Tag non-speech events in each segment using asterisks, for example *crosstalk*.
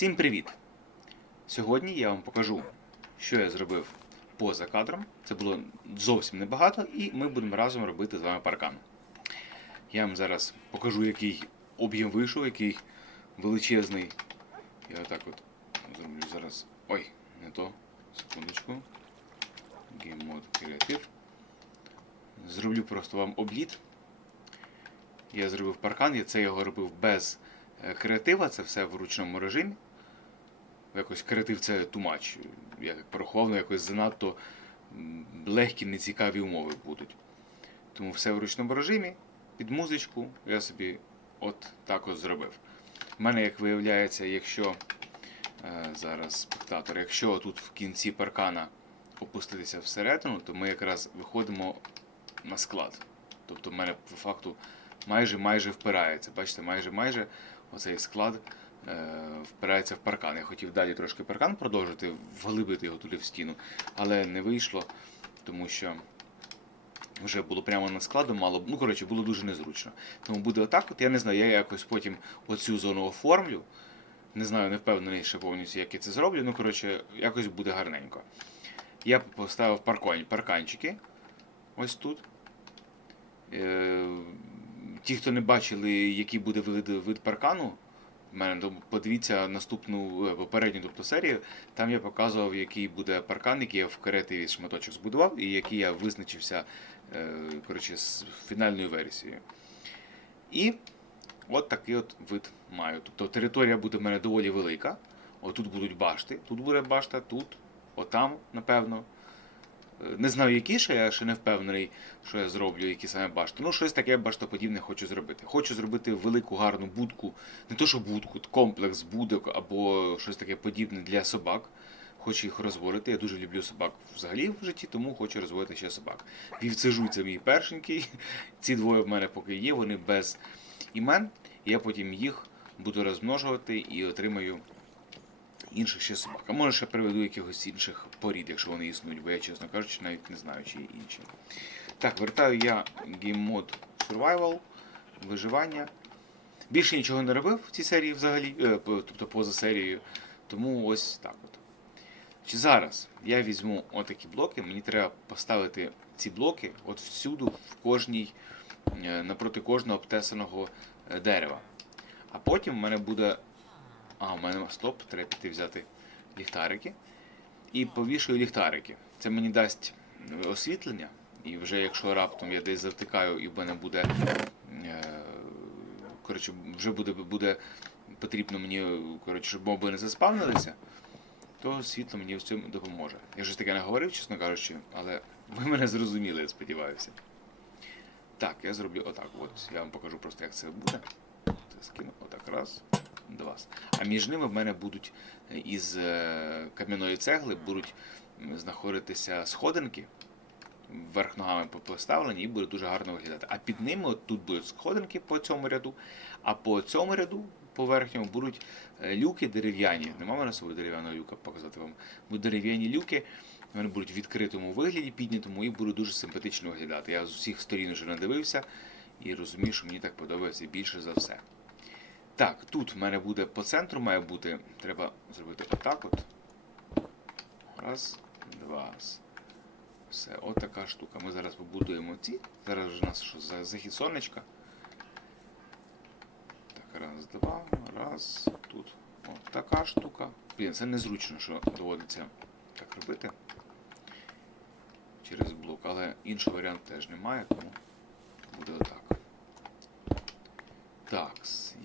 Всім привіт! Сьогодні я вам покажу, що я зробив поза кадром. Це було зовсім небагато, і ми будемо разом робити з вами паркан. Я вам зараз покажу, який об'єм вийшов, який величезний. Я отак от зроблю зараз. Ой, не то. Секундочку. Game Mode Creative. Зроблю просто вам обліт. Я зробив паркан, я це його робив без е, креатива, це все в ручному режимі. Якось креатив це тумач. Я так якось занадто легкі, нецікаві умови будуть. Тому все в ручному режимі, під музичку я собі от так от зробив. У мене, як виявляється, якщо е, зараз спектатор, якщо тут в кінці паркана опуститися всередину, то ми якраз виходимо на склад. Тобто в мене по факту майже майже впирається. Бачите, майже майже оцей склад впирається в паркан. Я хотів далі трошки паркан продовжити, вглибити його туди в стіну, але не вийшло, тому що вже було прямо на складу, мало ну коротше, було дуже незручно. Тому буде отак. От я не знаю, я якось потім оцю зону оформлю. Не знаю, не впевнений ще повністю, як я це зроблю. Ну, коротше, якось буде гарненько. Я поставив паркон, парканчики ось тут. Е, Ті, хто не бачили, який буде вид, вид паркану, мене подивіться наступну е, попередню тобто, серію. Там я показував, який буде паркан, який я в креативі шматочок збудував, і який я визначився е, коротше, з фінальною версією. І от такий от вид маю. Тобто територія буде в мене доволі велика. Отут будуть башти, тут буде башта, тут, отам, напевно. Не знаю, які ще, я ще не впевнений, що я зроблю, які саме башти. Ну, щось таке баштоподібне хочу зробити. Хочу зробити велику гарну будку, не то що будку, комплекс будок або щось таке подібне для собак. Хочу їх розводити. Я дуже люблю собак взагалі в житті, тому хочу розводити ще собак. Вівцежуй це мій першенький. *laughs* Ці двоє в мене поки є, вони без імен. Я потім їх буду розмножувати і отримаю інших ще собак. А може ще приведу якихось інших порід, якщо вони існують, бо я, чесно кажучи, навіть не знаю, чи є інші. Так, вертаю я Game Mode Survival, виживання. Більше нічого не робив в цій серії взагалі, е, тобто поза серією. Тому ось так от. Чи зараз я візьму отакі блоки, мені треба поставити ці блоки от всюду, в кожній, е, напроти кожного обтесаного е, дерева. А потім в мене буде а, у мене стоп, треба піти взяти ліхтарики. І повішую ліхтарики. Це мені дасть освітлення. І вже якщо раптом я десь завтикаю і в мене буде. Е, коротше, вже буде, буде потрібно мені, коротше, щоб моби не заспавнилися, то світло мені в цьому допоможе. Я щось таке не говорив, чесно кажучи, але *laughs* ви мене зрозуміли, я сподіваюся. Так, я зроблю отак. От. Я вам покажу просто, як це буде. Це скину отак раз два. А між ними в мене будуть е, із е, кам'яної цегли будуть знаходитися сходинки, вверх ногами поставлені, і буде дуже гарно виглядати. А під ними от тут будуть сходинки по цьому ряду, а по цьому ряду, по верхньому, будуть е, люки дерев'яні. Нема мене собою дерев'яного люка показати вам. Будуть дерев'яні люки. Вони будуть в відкритому вигляді, піднятому, і будуть дуже симпатично виглядати. Я з усіх сторін вже надивився і розумію, що мені так подобається більше за все. Так, тут в мене буде по центру має бути. Треба зробити отак от. Раз, два. Все, от штука. Ми зараз побудуємо ці. Зараз у нас що за захід сонечка. Так, раз, два, раз. Тут от така штука. Блін, це незручно, що доводиться так робити. Через блок, але іншого варіанту теж немає, тому буде отак. Так,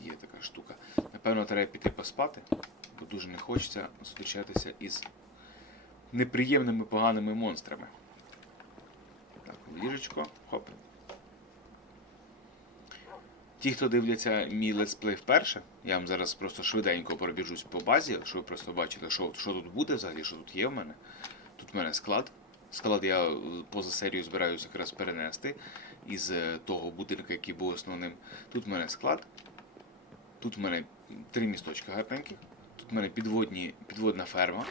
є така штука. Напевно, треба піти поспати, бо дуже не хочеться зустрічатися із неприємними поганими монстрами. Так, ліжечко. Хоп. Ті, хто дивляться мій летсплей вперше, я вам зараз просто швиденько пробіжусь по базі, щоб ви просто бачили, що, що тут буде взагалі, що тут є в мене. Тут в мене склад. Склад я поза серію збираюся якраз перенести із е, того будинку, який був основним. Тут в мене склад. Тут в мене три місточки гарненькі. Тут в мене підводні, підводна ферма.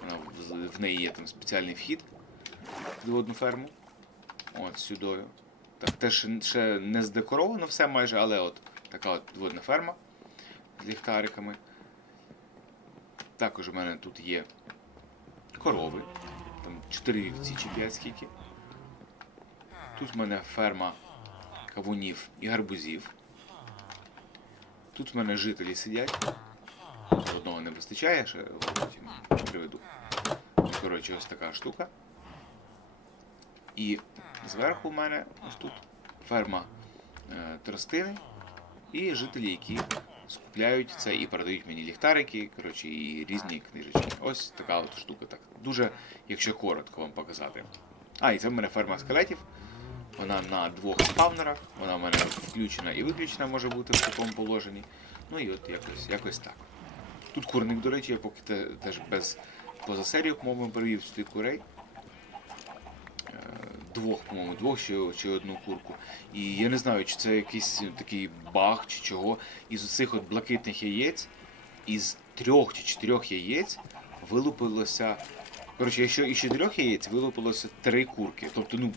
Вона, в- неї є там спеціальний вхід підводну ферму. От сюдою. Так, теж ще не здекоровано все майже, але от така от підводна ферма з ліхтариками. Також у мене тут є корови. Там 4 вівці чи 5 скільки. Тут в мене ферма кавунів і гарбузів. Тут в мене жителі сидять. Одного не вистачає, ще потім приведу. Коротше, ось така штука. І зверху в мене ось тут ферма е, тростини і жителі, які скупляють це і передають мені ліхтарики, коротше, і різні книжечки. Ось така от штука. Так. Дуже, якщо коротко вам показати. А, і це в мене ферма скелетів. Вона на двох спавнерах, вона в мене включена і виключена може бути в такому положенні. Ну і от якось, якось так. Тут курник, до речі, я поки те- теж без поза серію, по-моєму, привів сюди курей. Е, Двох, по-моєму, двох чи, чи одну курку. І я не знаю, чи це якийсь такий баг чи чого. Із оцих от блакитних яєць, із трьох чи чотирьох яєць вилупилося. Коротше, якщо із чотирьох яєць вилупилося три курки. Тобто, ну,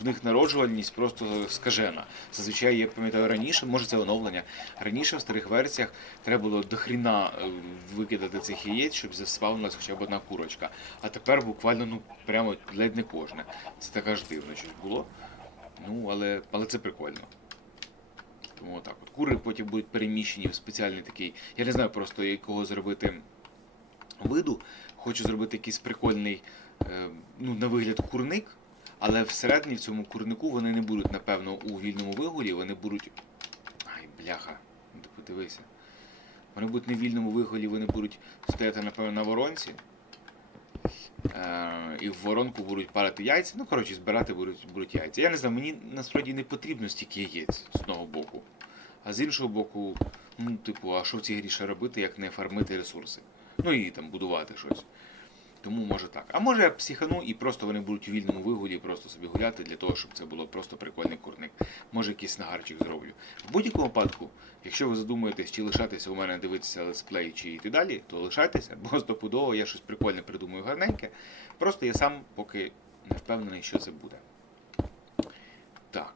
в них народжувальність просто скажена. Зазвичай, я пам'ятаю раніше, може це оновлення. Раніше в старих версіях треба було до хріна е, викидати цих яєць, щоб заспавнилась хоча б одна курочка. А тепер буквально ну прямо ледь не кожне. Це так аж дивно щось було. Ну, але, але це прикольно. Тому отак от. Кури потім будуть переміщені в спеціальний такий. Я не знаю просто якого зробити виду. Хочу зробити якийсь прикольний, е, ну, на вигляд курник, але всередині в цьому курнику вони не будуть, напевно, у вільному вигулі, вони будуть. Ай, бляха, ну подивися. Вони будуть не в вільному вигулі, вони будуть стояти, напевно, на воронці. Е, і в воронку будуть парити яйця. Ну, коротше, збирати будуть, будуть яйця. Я не знаю, мені насправді не потрібно стільки яєць з одного боку. А з іншого боку, ну, типу, а що в цій грі ще робити, як не фармити ресурси? Ну і там будувати щось. Тому може так. А може я психану і просто вони будуть у вільному вигулі просто собі гуляти для того, щоб це було просто прикольний курник. Може якийсь нагарчик зроблю. В будь-якому випадку, якщо ви задумуєтесь, чи лишатися у мене дивитися летсплей, чи йти далі, то лишайтеся, *laughs* бо стопудово я щось прикольне придумаю гарненьке. Просто я сам поки не впевнений, що це буде. Так.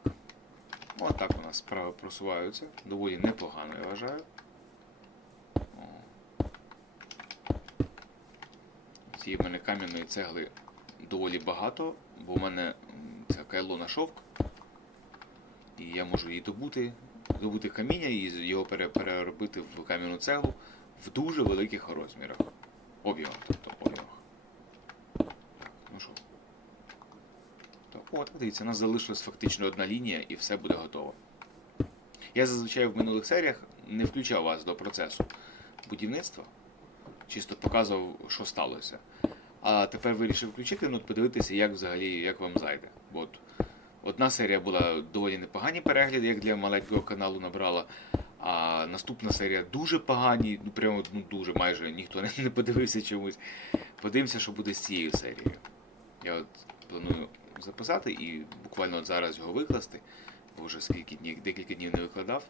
Ось так у нас справи просуваються. Доволі непогано, я вважаю. О. Цієї в мене кам'яної цегли доволі багато, бо в мене це кайло на шовк. І я можу її добути, добути каміння і його переробити в кам'яну цеглу в дуже великих розмірах. Об'ємах, тобто об'ємах. Ну що. Так, от, дивіться, у нас залишилась фактично одна лінія і все буде готово. Я зазвичай в минулих серіях не включав вас до процесу будівництва, чисто показував, що сталося. А тепер вирішив включити, ну, подивитися, як взагалі як вам зайде. От одна серія була доволі непогані перегляди, як для маленького каналу набрала. А наступна серія дуже погані, ну прямо ну, дуже майже ніхто не, не подивився чомусь. Подивимося, що буде з цією серією. Я от планую записати і буквально от зараз його викласти, бо вже скільки днів, декілька днів не викладав.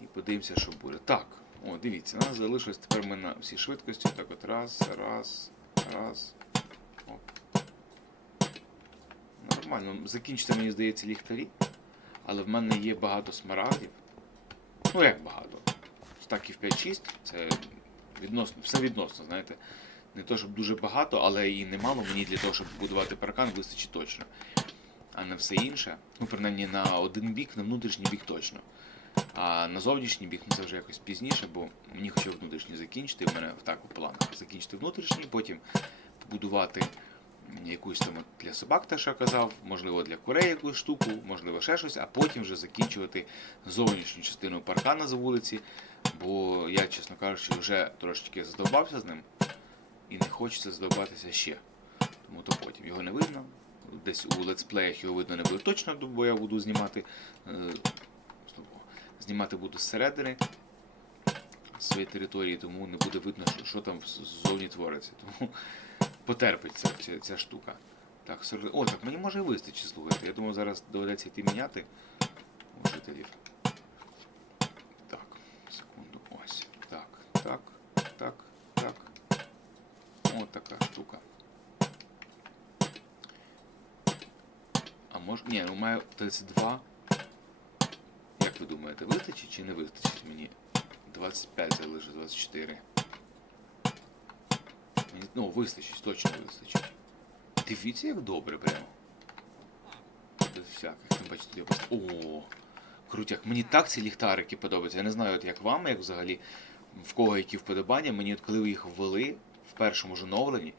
І подивимося, що буде. Так, о, дивіться, у нас залишилось тепер ми на всій швидкості. Так от раз, раз, раз. Оп. Нормально. Закінчиться, мені здається, ліхтарі. Але в мене є багато смарагдів. Ну як багато? Стаків 5-6, це відносно, все відносно, знаєте. Не то, щоб дуже багато, але і немало мені для того, щоб будувати паркан, вистачить точно. А на все інше, ну, принаймні на один бік, на внутрішній бік точно. А на зовнішній бік ну, це вже якось пізніше, бо мені б внутрішній закінчити. У мене так у планах закінчити внутрішній, потім побудувати якусь там для собак, те, що я казав, можливо, для курей якусь штуку, можливо, ще щось, а потім вже закінчувати зовнішню частину паркана з вулиці, бо я, чесно кажучи, вже трошечки задовбався з ним і не хочеться задовбатися ще. Тому то потім його не видно. Десь у летсплеях його видно не буде точно, бо я буду знімати. Знімати буду зсередини своєї території, тому не буде видно, що, що там ззовні твориться. Тому потерпить ця, ця, штука. Так, сор- О, так мені може і вистачить, слухайте. Я думаю, зараз доведеться йти міняти жителів. Так, секунду. Ось. Так, так, так, так. Ось така штука. А може. Ні, ну має 32. Ви думаєте, вистачить чи не вистачить мені 25 залишу, 24. Мені- Ну, вистачить, точно вистачить. Дивіться, як добре прямо. Без всяких, там бачите, я просто. О, крутяк. Мені так ці ліхтарики подобаються. Я не знаю, от як вам, як взагалі, в кого які вподобання. Мені от коли ви їх ввели в першому ж оновленні,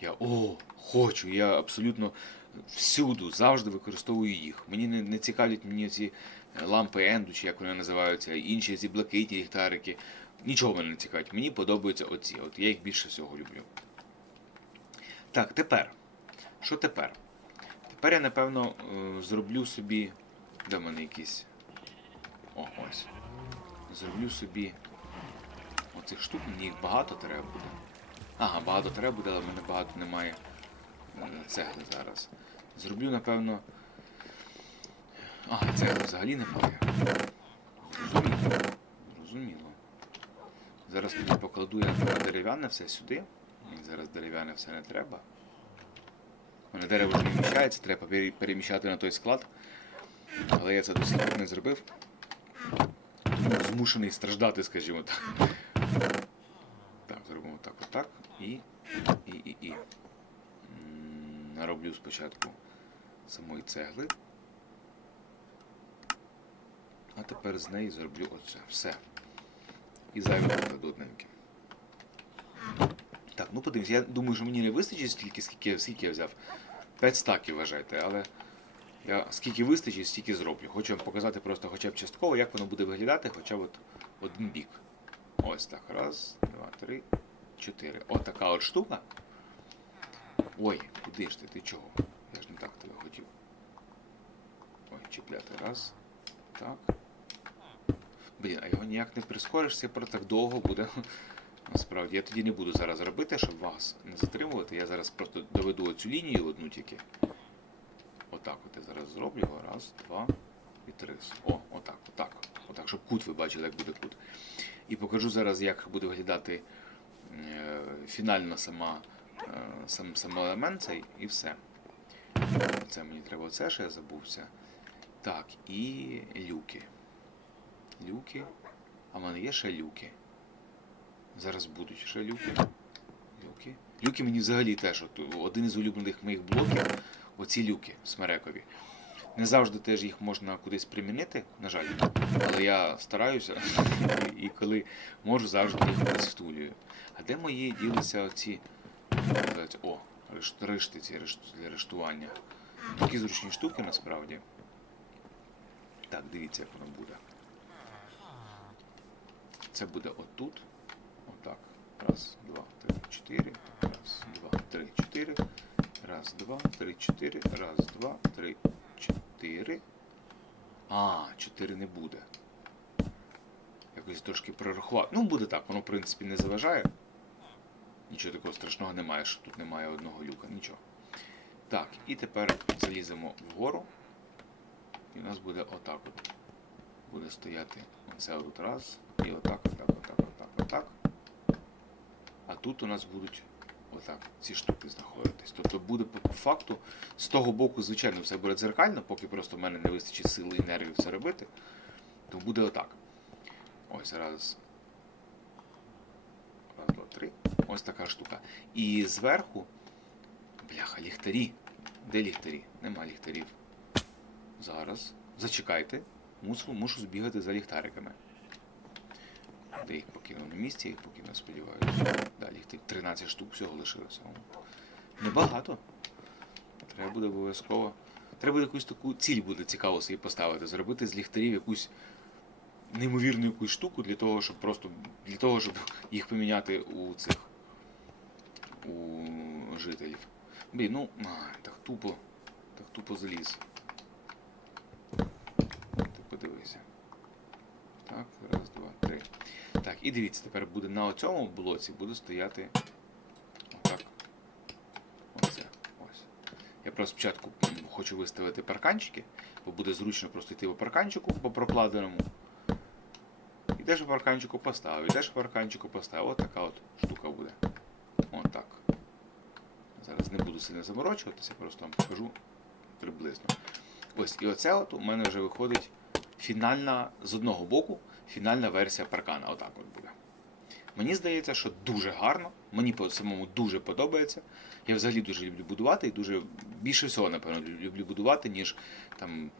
я о, хочу. Я абсолютно всюду завжди використовую їх. Мені не, не цікавлять мені ці лампи Енду, чи як вони називаються, інші ці блакитні ліхтарики. Нічого мене не цікавить. Мені подобаються оці. От я їх більше всього люблю. Так, тепер. Що тепер? Тепер я, напевно, е, зроблю собі. Де в мене якісь. О, ось. Зроблю собі оцих штук, мені їх багато треба буде. Ага, багато треба буде, але в мене багато немає е, цегли зараз. Зроблю, напевно. Ага, цегли взагалі немає. Зрозуміло. Зрозуміло. Зараз тоді покладу я дерев'яне все сюди. Мені зараз дерев'яне все не треба. Мене дерево вже не треба переміщати на той склад. Але я це до сих пор не зробив. Змушений страждати, скажімо так. Так, зробимо так, отак. І. І, і, і. Нароблю спочатку самої цегли. А тепер з неї зроблю оце. Все. І покладу одненьке. Так, ну подивимось, я думаю, що мені не вистачить стільки, скільки, скільки я взяв. 5 стаків вважайте, але я скільки вистачить, стільки зроблю. Хочу вам показати просто хоча б частково, як воно буде виглядати, хоча б от один бік. Ось так. Раз, два, три, чотири. От така от штука. Ой, куди ж ти? Ти чого? Я ж не так тебе хотів. Ой, чіпляти. Раз. Так. Блін, а його ніяк не прискоришся, просто так довго буде. Насправді, я тоді не буду зараз робити, щоб вас не затримувати. Я зараз просто доведу оцю лінію одну тільки. Отак от я зараз зроблю його. Раз, два і три. О, отак, отак. Отак, щоб кут ви бачили, як буде кут. І покажу зараз, як буде виглядати е, фінальна сама, е, сам, сам елемент цей і все. Це мені треба оце, що я забувся. Так, і люки. Люки. А в мене є ще люки. Зараз будуть ще люки. Люки. Люки мені взагалі теж от, один із улюблених моїх блоків оці люки смерекові. Не завжди теж їх можна кудись примінити, на жаль. Але я стараюся і коли можу, завжди їх кудись. А де мої ділися оці. О, решт- решти ці решт- для рештування. Такі зручні штуки насправді. Так, дивіться, як воно буде. Це буде отут. Отак. Раз, два, три, чотири. Раз, два, три, чотири. Раз, два, три, чотири. Раз, два, три, чотири. А, чотири не буде. Якось трошки прорахувати. Ну, буде так, воно, в принципі, не заважає. Нічого такого страшного немає, що тут немає одного люка, нічого. Так, і тепер заліземо вгору. І у нас буде отак от. Буде стояти оце от раз. І отак, отак, отак, отак, отак. А тут у нас будуть отак ці штуки знаходитись. Тобто буде по факту з того боку, звичайно, все буде дзеркально, поки просто в мене не вистачить сили і нервів це робити, то буде отак. Ось раз. Раз, два, три. Ось така штука. І зверху. Бляха, ліхтарі. Де ліхтарі? Нема ліхтарів. Зараз. Зачекайте. Мушу, мушу збігати за ліхтариками. Де їх покинув на місці, я їх покинув, сподіваюся. Да, ліхтарів 13 штук всього лишилося. Небагато. Треба буде обов'язково. Треба буде якусь таку ціль буде цікаво собі поставити. Зробити з ліхтарів якусь неймовірну якусь штуку для того, щоб просто для того, щоб їх поміняти у цих у жителів. Блін, ну так тупо, так тупо заліз. Ти подивися. Так, раз, два, три. Так, і дивіться, тепер буде на цьому блоці буде стояти отак. Оце. Ось. Я просто спочатку хочу виставити парканчики, бо буде зручно просто йти по парканчику по прокладеному. Ідеш по парканчику поставив, ідеш по парканчику поставив. От така от штука буде. От так. Зараз не буду сильно заморочуватися, просто вам покажу приблизно. Ось, і оце от у мене вже виходить фінальна з одного боку, фінальна версія паркана. Отак от буде. Мені здається, що дуже гарно. Мені по самому дуже подобається. Я взагалі дуже люблю будувати і дуже більше всього, напевно, люблю будувати, ніж там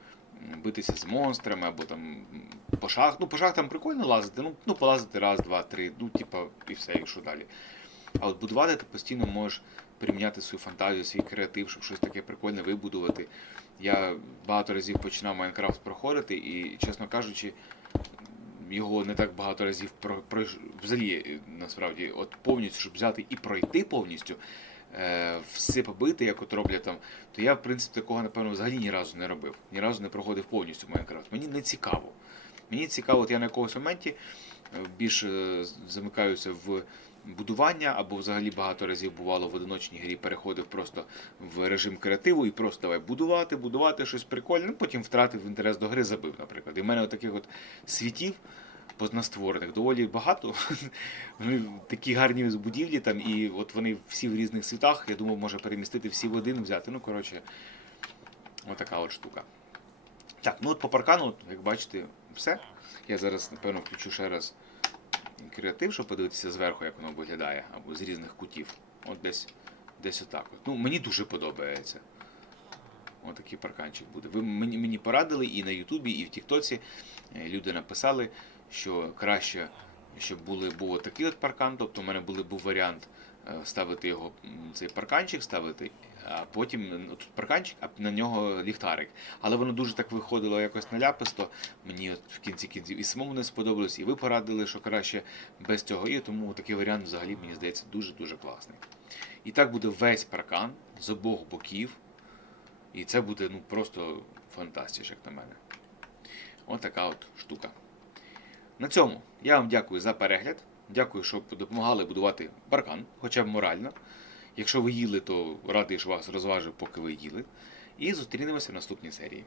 битися з монстрами або там по шах. Ну, по шахтам прикольно лазити, ну, ну полазити раз, два, три, ну, типа, і все, і що далі. А от будувати ти постійно можеш приміняти свою фантазію, свій креатив, щоб щось таке прикольне вибудувати. Я багато разів починав Майнкрафт проходити, і, чесно кажучи, його не так багато разів про, взагалі е, насправді, от повністю, щоб взяти і пройти повністю, е, все побити, як от роблять там, то я, в принципі, такого, напевно, взагалі ні разу не робив. Ні разу не проходив повністю Майнкрафт. Мені не цікаво. Мені цікаво, от я на якогось моменті е, більше е, замикаюся в будування, або взагалі багато разів бувало в одиночній грі, переходив просто в режим креативу і просто давай будувати, будувати щось прикольне, ну, потім втратив інтерес до гри, забив, наприклад. І в мене таких от світів познастворених доволі багато. *laughs* Вони такі гарні будівлі там, і от вони всі в різних світах. Я думав, може перемістити всі в один взяти. Ну, коротше, отака от штука. Так, ну от по паркану, як бачите, все. Я зараз, напевно, включу ще раз креатив, щоб подивитися зверху, як воно виглядає, або з різних кутів. От десь, десь отак. От. Ну, мені дуже подобається. Ось такий парканчик буде. Ви мені, мені порадили і на Ютубі, і в Тіктоці е, люди написали, що краще, щоб були, був такий от паркан. Тобто, у мене були, був варіант е, ставити його, цей парканчик ставити, а потім тут парканчик, а на нього ліхтарик. Але воно дуже так виходило якось наляписто. Мені от в кінці кінців і самому не сподобалось, і ви порадили, що краще без цього є. Тому такий варіант взагалі мені здається дуже-дуже класний. І так буде весь паркан з обох боків. І це буде ну просто фантастич, як на мене. Ось така от штука. На цьому я вам дякую за перегляд. Дякую, що допомагали будувати паркан, хоча б морально. Якщо ви їли, то радий, ж вас розважив, поки ви їли. І зустрінемося в наступній серії.